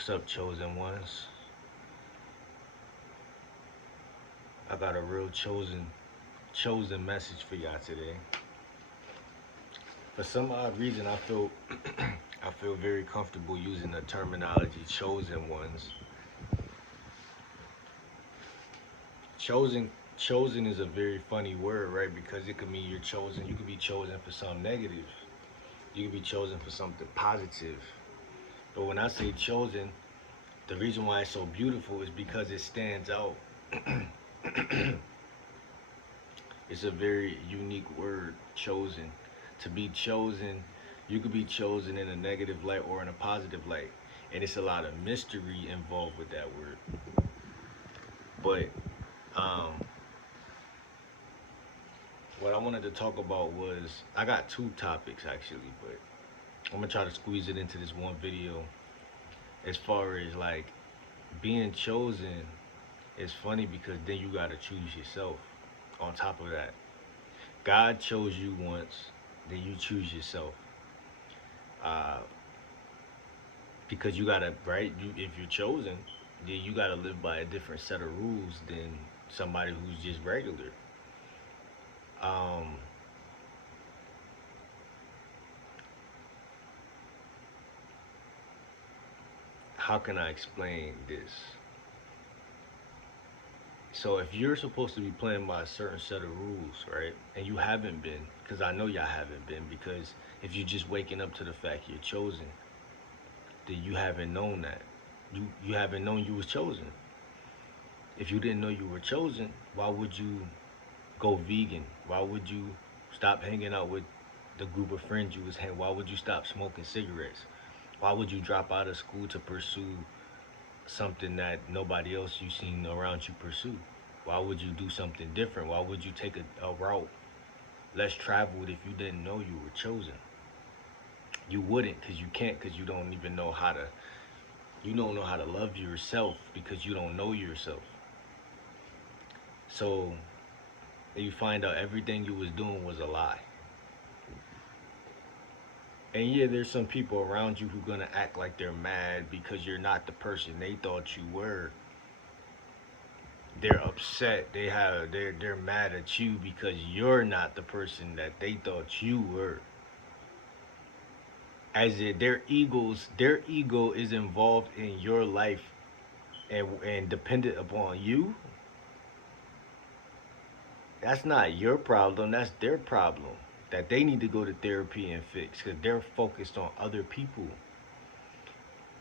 What's up, chosen ones? I got a real chosen message for y'all today. For some odd reason, I feel I feel very comfortable using the terminology chosen ones. Chosen is a very funny word, right? Because it could mean you're chosen. You could be chosen for something negative. You could be chosen for something positive. But when I say chosen, the reason why it's so beautiful is because it stands out. It's a very unique word, chosen. To be chosen, you could be chosen in a negative light or in a positive light. And it's a lot of mystery involved with that word. But um, what I wanted to talk about was I got two topics actually, but I'm gonna try to squeeze it into this one video. As far as like being chosen, it's funny because then you gotta choose yourself. On top of that, God chose you once, then you choose yourself. Uh, because you gotta right. If you're chosen, then you gotta live by a different set of rules than somebody who's just regular. Um, how can I explain this? So if you're supposed to be playing by a certain set of rules, right, and you haven't been, because I know y'all haven't been, because if you're just waking up to the fact you're chosen, then you haven't known that. You haven't known you was chosen. If you didn't know you were chosen, why would you go vegan? Why would you stop hanging out with the group of friends you was hanging? Why would you stop smoking cigarettes? Why would you drop out of school to pursue something that nobody else you seen around you pursue? Why would you do something different? Why would you take a route less traveled if you didn't know you were chosen? You wouldn't, because you can't, because you don't even know how to. You don't know how to love yourself because you don't know yourself. So you find out everything you was doing was a lie. And yeah, there's some people around you who gonna act like they're mad because you're not the person they thought you were. They're upset. They're mad at you because you're not the person that they thought you were. As if their ego is involved in your life and dependent upon you. That's not your problem. That's their problem. That they need to go to therapy and fix because they're focused on other people.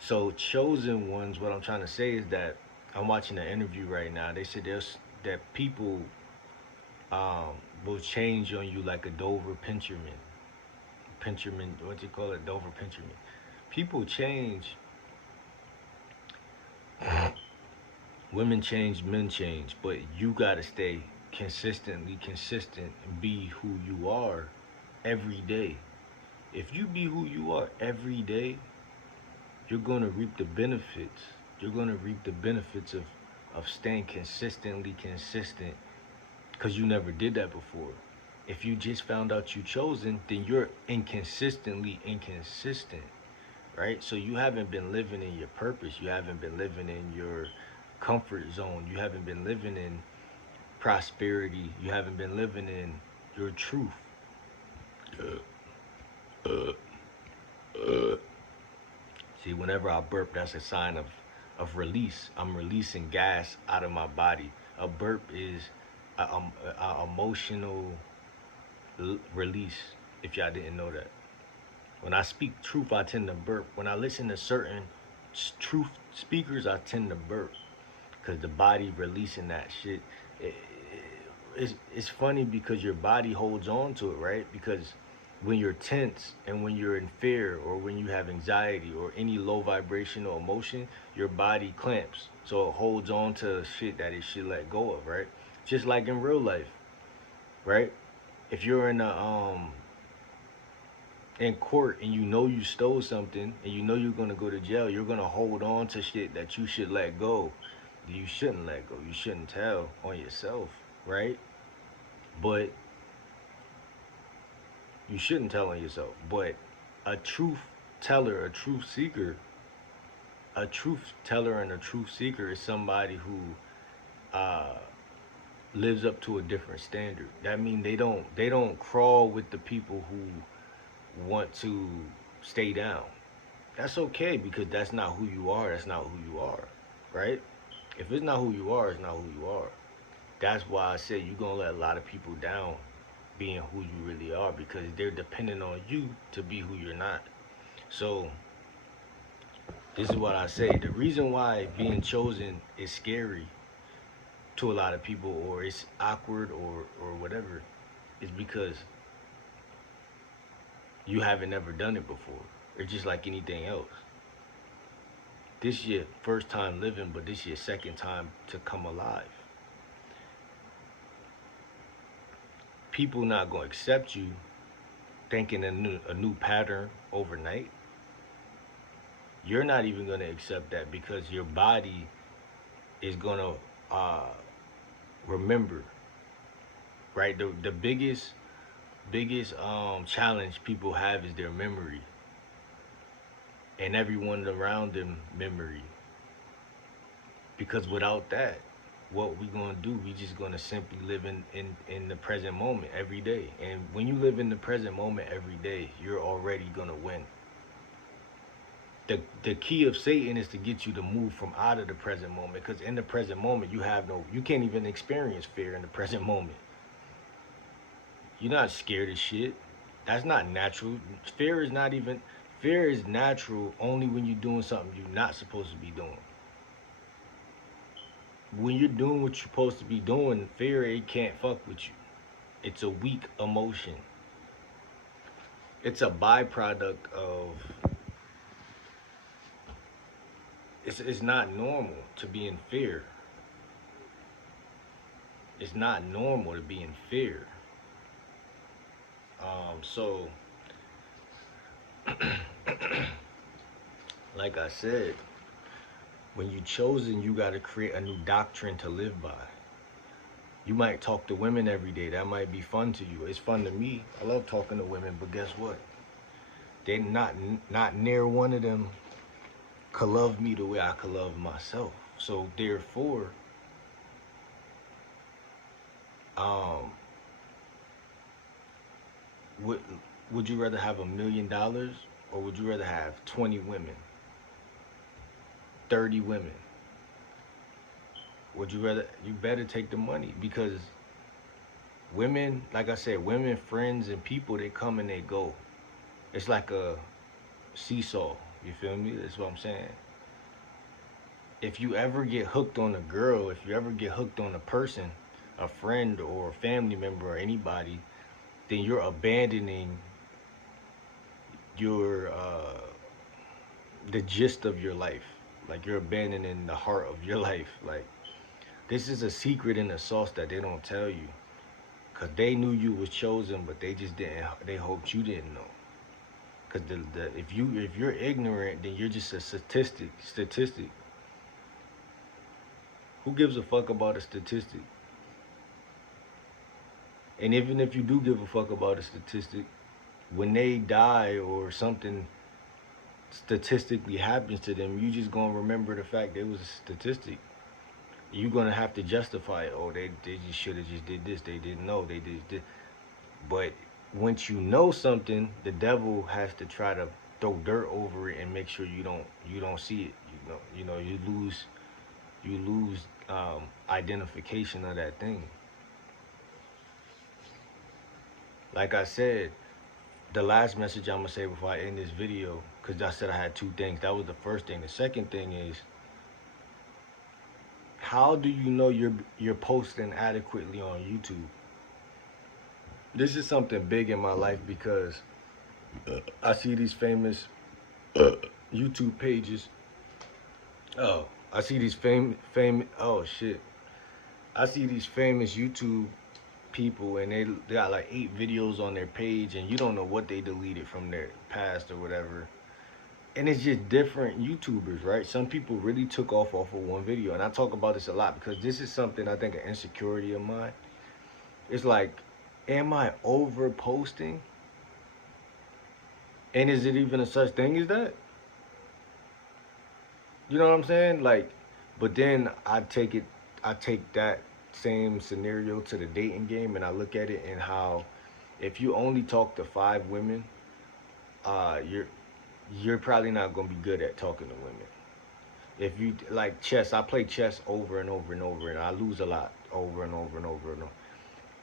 So chosen ones, what I'm trying to say is that I'm watching an interview right now. They said there's that people um, will change on you like a Dover Pincherman. Pincherman, what do you call it? Dover Pincherman. People change. Women change, men change, but you gotta stay consistently consistent and be who you are every day. If you be who you are every day, you're gonna reap the benefits. You're gonna reap the benefits of staying consistently consistent because you never did that before. If you just found out you chosen, then you're inconsistently inconsistent, right? So you haven't been living in your purpose. You haven't been living in your comfort zone. You haven't been living in prosperity. You haven't been living in your truth. See, whenever I burp, that's a sign of release. I'm releasing gas out of my body. A burp is a emotional release, if y'all didn't know that. When I speak truth, I tend to burp. When I listen to certain truth speakers, I tend to burp because the body releasing that shit. It, it's funny because your body holds on to it, right? Because when you're tense and when you're in fear or when you have anxiety or any low vibrational emotion, your body clamps. So it holds on to shit that it should let go of, right? Just like in real life, right? If you're in court and you know you stole something and you know you're gonna go to jail, you're gonna hold on to shit that you should let go. You shouldn't let go. You shouldn't tell on yourself, right? But you shouldn't tell on yourself. But a truth teller, a truth seeker, a truth teller and a truth seeker is somebody who uh, lives up to a different standard. That means they don't crawl with the people who want to stay down. That's okay because that's not who you are. That's not who you are, right? If it's not who you are, it's not who you are. That's why I said you're gonna let a lot of people down being who you really are because they're depending on you to be who you're not. So this is what I say. The reason why being chosen is scary to a lot of people or it's awkward or whatever is because you haven't ever done it before. It's just like anything else. This your first time living, but this your second time to come alive. People not gonna accept you thinking a new pattern overnight. You're not even gonna accept that because your body is gonna uh, remember, right? The biggest challenge people have is their memory and everyone around them memory. Because without that, what we gonna do? We just gonna simply live in the present moment every day. And when you live in the present moment every day, you're already gonna win. The key of Satan is to get you to move from out of the present moment. Because in the present moment, you can't even experience fear in the present moment. You're not scared of shit. That's not natural. Fear is not even. Fear is natural only when you're doing something you're not supposed to be doing. When you're doing what you're supposed to be doing, fear it can't fuck with you. It's a weak emotion. It's a byproduct of. It's not normal to be in fear. It's not normal to be in fear. So, like I said, when you chosen, you got to create a new doctrine to live by. You might talk to women every day. That might be fun to you. It's fun to me. I love talking to women, but guess what? They not near one of them could love me the way I could love myself. So therefore, um, would would you rather have $1 million or would you rather have 20 women, 30 women? Would you rather? You better take the money because women, like I said, women, friends, and people they come and they go. It's like a seesaw. You feel me? That's what I'm saying. If you ever get hooked on a girl, if you ever get hooked on a person, a friend or a family member or anybody, then you're abandoning your the gist of your life. Like you're abandoning the heart of your life. Like this is a secret in the sauce that they don't tell you, cause they knew you was chosen, but they just didn't. They hoped you didn't know. Cause if you're ignorant, then you're just a statistic. Statistic. Who gives a fuck about a statistic? And even if you do give a fuck about a statistic, when they die or something statistically happens to them, you just gonna remember the fact there was a statistic. You're gonna have to justify it. Oh, they just should have just did this. They didn't know. They did. But once you know something, the devil has to try to throw dirt over it and make sure you don't see it. You lose identification of that thing. Like I said, the last message I'm gonna say before I end this video, because I said I had two things. That was the first thing. The second thing is, how do you know you're posting adequately on YouTube? This is something big in my life because I see these famous YouTube pages. Oh, I see these famous. Oh shit! I see these famous YouTube people, and they got like 8 videos on their page, and you don't know what they deleted from their past or whatever. And it's just different YouTubers, right? Some people really took off of one video, and I talk about this a lot because this is something I think an insecurity of mine. It's like, am I over posting? And is it even a such thing as that? You know what I'm saying? Like, but then I take that same scenario to the dating game, and I look at it and how if you only talk to 5 women, you're probably not gonna be good at talking to women. If you like chess, I play chess over and over and over, and I lose a lot over and over and over and over.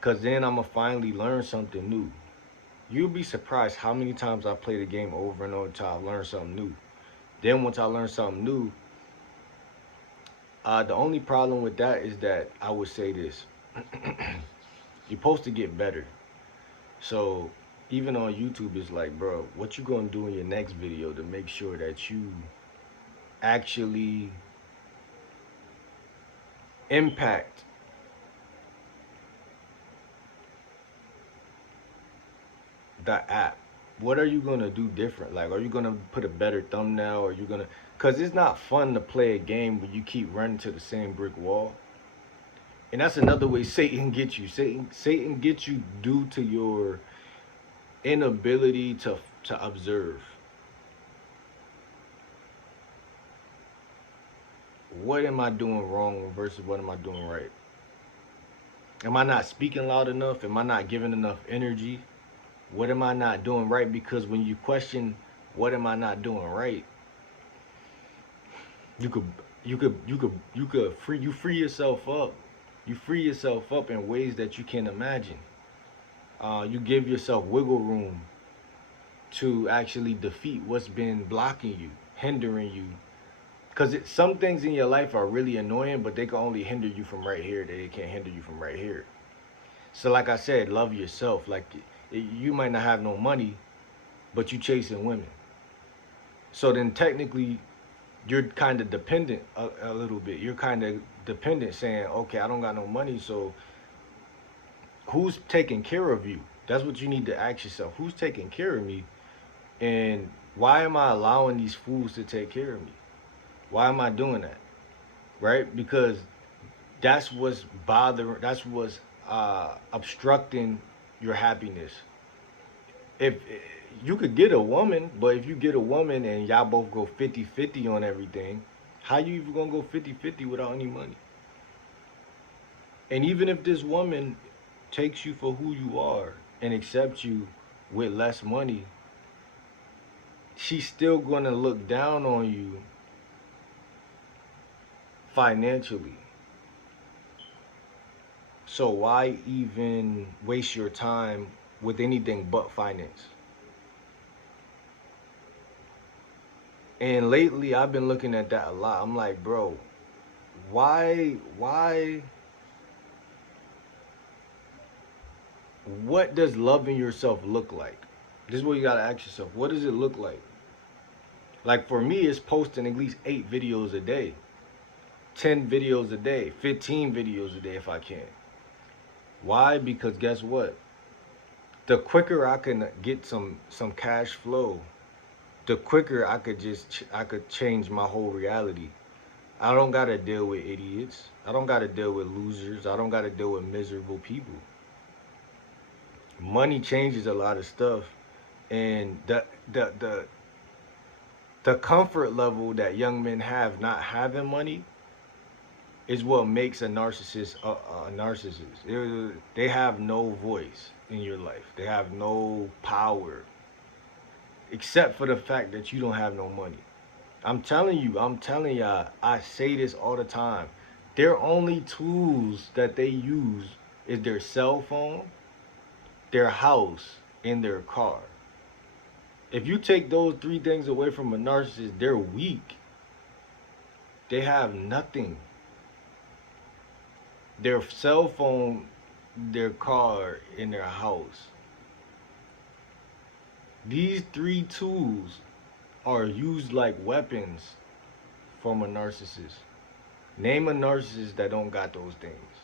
Cause then I'm gonna finally learn something new. You'll be surprised how many times I play the game over and over until I learn something new. Then once I learn something new, the only problem with that is that I would say this: you're supposed to get better. So even on YouTube, it's like, bro, what you gonna do in your next video to make sure that you actually impact the app? What are you gonna do different? Like, are you gonna put a better thumbnail? Are you gonna? Cause it's not fun to play a game where you keep running to the same brick wall. And that's another way Satan gets you. Satan gets you due to your inability to observe. What am I doing wrong versus what am I doing right? Am I not speaking loud enough? Am I not giving enough energy? What am I not doing right? Because when you question what am I not doing right, you could free yourself up. You free yourself up in ways that you can't imagine. You give yourself wiggle room to actually defeat what's been blocking you, hindering you. Because some things in your life are really annoying, but they can only hinder you from right here. They can't hinder you from right here. So, like I said, love yourself. Like, you might not have no money, but you chasing women. So then technically, you're kind of dependent a little bit. You're kind of dependent, saying, okay, I don't got no money, so who's taking care of you? That's what you need to ask yourself. Who's taking care of me? And why am I allowing these fools to take care of me? Why am I doing that? Right? Because that's what's bothering, that's what's obstructing your happiness. If you could get a woman, but if you get a woman and y'all both go 50-50 on everything, how you even gonna go 50-50 without any money? And even if this woman takes you for who you are and accepts you with less money, she's still gonna look down on you financially. So why even waste your time with anything but finance? And lately I've been looking at that a lot. I'm like, bro, why what does loving yourself look like? This is what you gotta ask yourself. What does it look like? Like for me, it's posting at least 8 videos a day, 10 videos a day, 15 videos a day if I can. Why? Because guess what? The quicker I can get some cash flow, the quicker I could change my whole reality. I don't gotta deal with idiots. I don't gotta deal with losers. I don't gotta deal with miserable people. Money changes a lot of stuff, and the comfort level that young men have not having money is what makes a narcissist a narcissist. They have no voice in your life. They have no power, except for the fact that you don't have no money. I'm telling y'all, I say this all the time. Their only tools that they use is their cell phone, their house, and their car. If you take those 3 things away from a narcissist, they're weak. They have nothing. Their cell phone, their car, and their house. These 3 tools are used like weapons from a narcissist. Name a narcissist that don't got those things.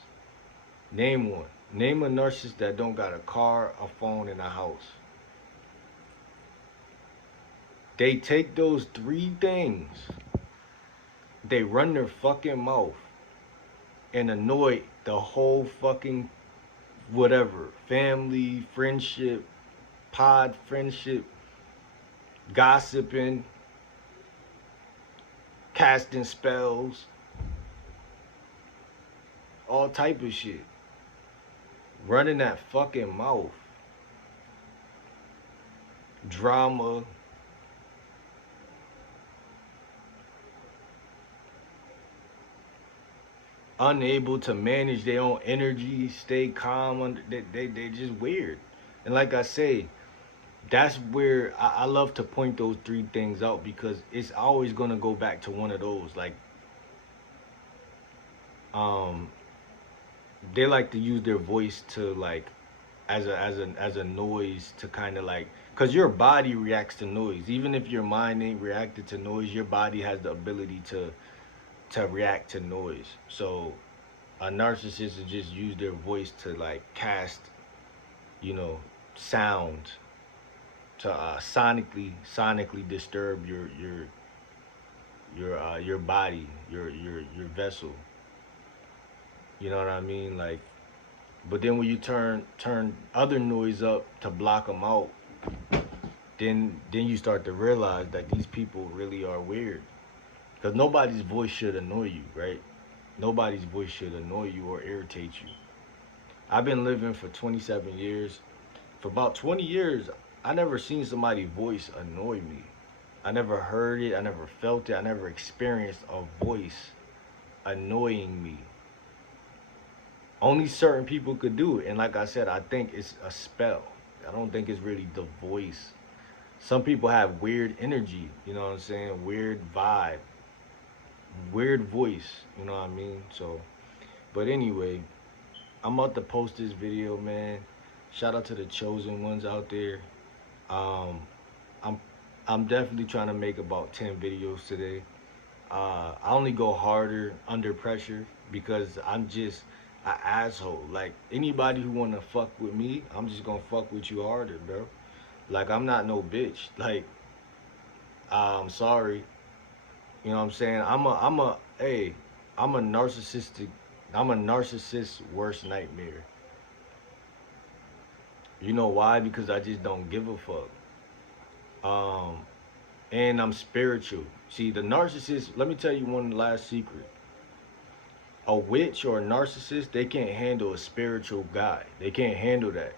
Name one. Name a narcissist that don't got a car, a phone, and a house. They take those 3 things, they run their fucking mouth and annoy the whole fucking whatever. Family, friendship, pod friendship, gossiping, casting spells, all type of shit. Running that fucking mouth. Drama. Unable to manage their own energy, stay calm. They just weird. And like I say, that's where I love to point those three things out because it's always gonna go back to one of those. Like, um, they like to use their voice to like as a noise to kind of like, cause your body reacts to noise. Even if your mind ain't reacted to noise, your body has the ability to react to noise. So a narcissist will just use their voice to like cast, you know, sound to sonically disturb your body, your vessel. You know what I mean? Like, but then when you turn other noise up to block them out, then you start to realize that these people really are weird. Because nobody's voice should annoy you, right? Nobody's voice should annoy you or irritate you. I've been living for 27 years. For about 20 years, I never seen somebody's voice annoy me. I never heard it. I never felt it. I never experienced a voice annoying me. Only certain people could do it. And like I said, I think it's a spell. I don't think it's really the voice. Some people have weird energy, you know what I'm saying? Weird vibe, weird voice, you know what I mean? So, but anyway, I'm about to post this video, man. Shout out to the chosen ones out there. Um, I'm I'm definitely trying to make about 10 videos today. I only go harder under pressure because I'm just an asshole. Like anybody who wanna fuck with me, I'm just gonna fuck with you harder, bro. Like I'm not no bitch. Like I'm sorry, you know what I'm saying? Hey, I'm a narcissistic, I'm a narcissist's worst nightmare. You know why? Because I just don't give a fuck. Um, and I'm spiritual. See, the narcissist, let me tell you one last secret. A witch or a narcissist, they can't handle a spiritual guy. They can't handle that.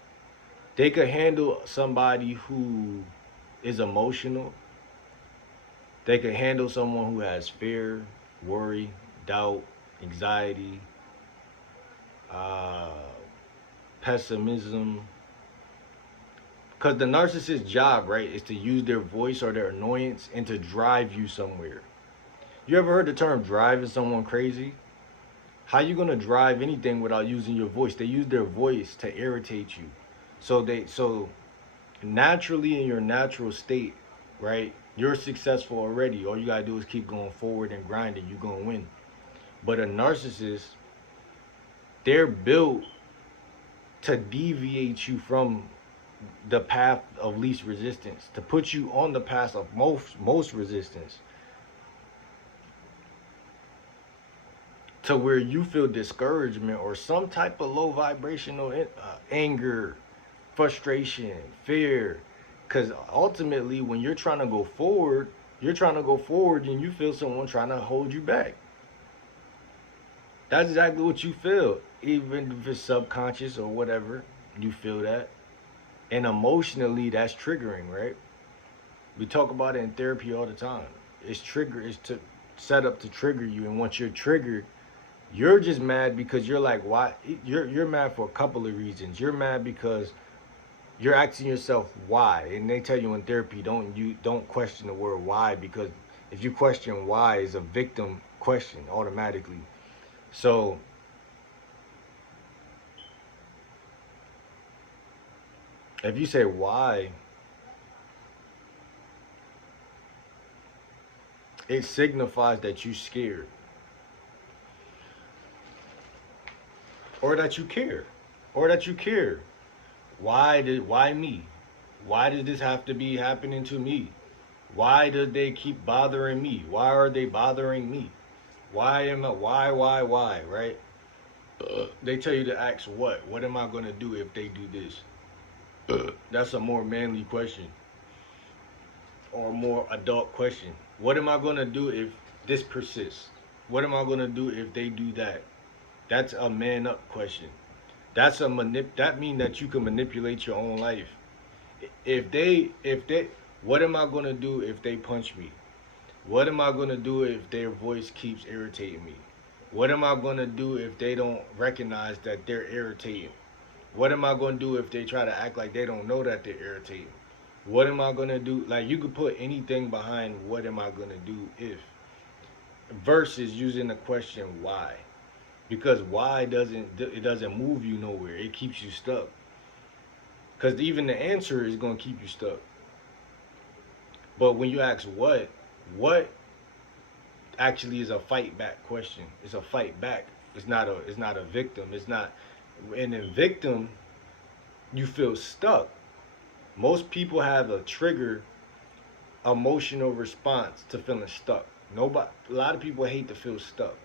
They could handle somebody who is emotional. They could handle someone who has fear, worry, doubt, anxiety, uh, pessimism. Because the narcissist's job, right, is to use their voice or their annoyance and to drive you somewhere. You ever heard the term driving someone crazy? How you gonna drive anything without using your voice? They use their voice to irritate you. So naturally in your natural state, right? You're successful already. All you gotta do is keep going forward and grinding. You're gonna win. But a narcissist, they're built to deviate you from the path of least resistance, to put you on the path of most resistance, to where you feel discouragement or some type of low vibrational anger, frustration, fear. Because ultimately, when you're trying to go forward, you're trying to go forward and you feel someone trying to hold you back. That's exactly what you feel. Even if it's subconscious or whatever, you feel that. And emotionally, that's triggering, right? We talk about it in therapy all the time. It's to set up to trigger you. And once you're triggered, you're just mad because you're like, why? You're mad for a couple of reasons. You're mad because you're asking yourself why, and they tell you in therapy, don't question the word why, because if you question why, it's a victim question automatically. So if you say why, it signifies that you are scared or that you care or that you care. Why me? Why did this have to be happening to me? Why did they keep bothering me? Why are they bothering me? Why, right? They tell you to ask what? What am I going to do if they do this? That's a more manly question or a more adult question. What am I going to do if this persists? What am I gonna do if they do that? That's a man up question. That's a that mean that you can manipulate your own life. If they what am I gonna do if they punch me? What am I gonna do if their voice keeps irritating me? What am I gonna do if they don't recognize that they're irritating? What am I gonna do if they try to act like they don't know that they're irritating? What am I gonna do? Like you could put anything behind what am I gonna do if versus using the question why. Because why doesn't move you nowhere. It keeps you stuck. Because even the answer is gonna keep you stuck. But when you ask what actually is a fight back question. It's a fight back. It's not a victim. It's not and in victim you feel stuck. Most people have a trigger emotional response to feeling stuck. Nobody a lot of people hate to feel stuck.